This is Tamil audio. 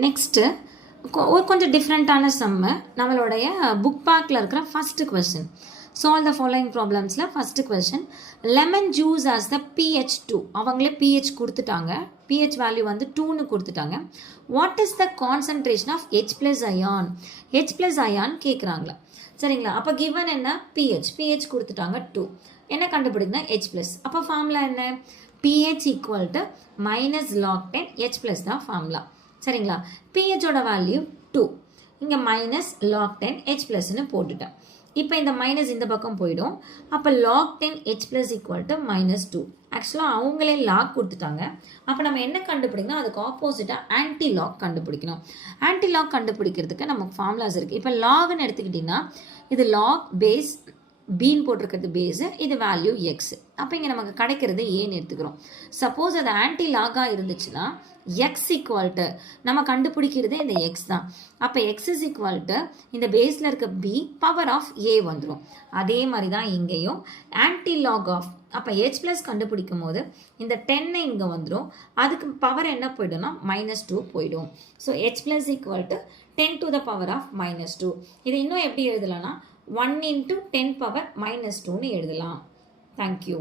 நெக்ஸ்ட்டு கொஞ்சம் டிஃப்ரெண்ட்டான சம்மு நம்மளுடைய புக் பேக்கில் இருக்கிற first question. Solve the following ப்ராப்ளம்ஸில் first question, lemon juice has the pH 2. அவங்களே pH கொடுத்துட்டாங்க, pH வேல்யூ வந்து 2ன்னு கொடுத்துட்டாங்க. What is the concentration of H plus ion? H plus ion கேட்குறாங்களா? சரிங்களா? அப்போ கிவன் என்ன? pH கொடுத்துட்டாங்க 2. என்ன கண்டுபிடிக்குன்னா H ப்ளஸ். அப்போ ஃபார்முலா என்ன? pH equal to minus log 10 H plus தான் ஃபார்முலா. சரிங்களா? pHோட வேல்யூ 2, இங்கே மைனஸ் லாக் 10 H ப்ளஸ்ன்னு போட்டுட்டேன். இப்போ இந்த மைனஸ் இந்த பக்கம் போயிடும். அப்போ log 10 H plus equal to minus 2. ஆக்சுவலாக அவங்களே லாக் கொடுத்துட்டாங்க. அப்போ நம்ம என்ன கண்டுபிடிக்கணும்? அதுக்கு ஆப்போசிட்டாக ஆன்டி லாக் கண்டுபிடிக்கணும். ஆன்டி லாக் கண்டுபிடிக்கிறதுக்கு நமக்கு ஃபார்முலாஸ் இருக்குது. இப்போ லாக்னு எடுத்துக்கிட்டிங்கன்னா இது லாக் பேஸ் பீன் போட்டிருக்கிறது பேஸு, இது வேல்யூ எக்ஸ். அப்போ இங்கே நமக்கு கிடைக்கிறது ஏன்னு எடுத்துக்கிறோம். சப்போஸ் அது ஆன்டி லாகாக இருந்துச்சுன்னா எக்ஸ் ஈக்குவல்ட்டு நம்ம கண்டுபிடிக்கிறது இந்த எக்ஸ் தான். அப்போ எக்ஸ் இஸ் ஈக்குவல்ட்டு இந்த பேஸில் இருக்க பி பவர் ஆஃப் ஏ வந்துடும். அதே மாதிரி தான் இங்கேயும் ஆன்டி லாக் ஆஃப், அப்போ H ப்ளஸ் கண்டுபிடிக்கும் போது இந்த 10 இங்கே வந்துடும். அதுக்கு பவர் என்ன போய்டும்னா -2 போயிடும். So H plus equal to 10 to the power of -2. இதை இன்னும் எப்படி எழுதலாம்னா 1 × 10 பவர் -2ன்னு எழுதலாம். தேங்க்யூ.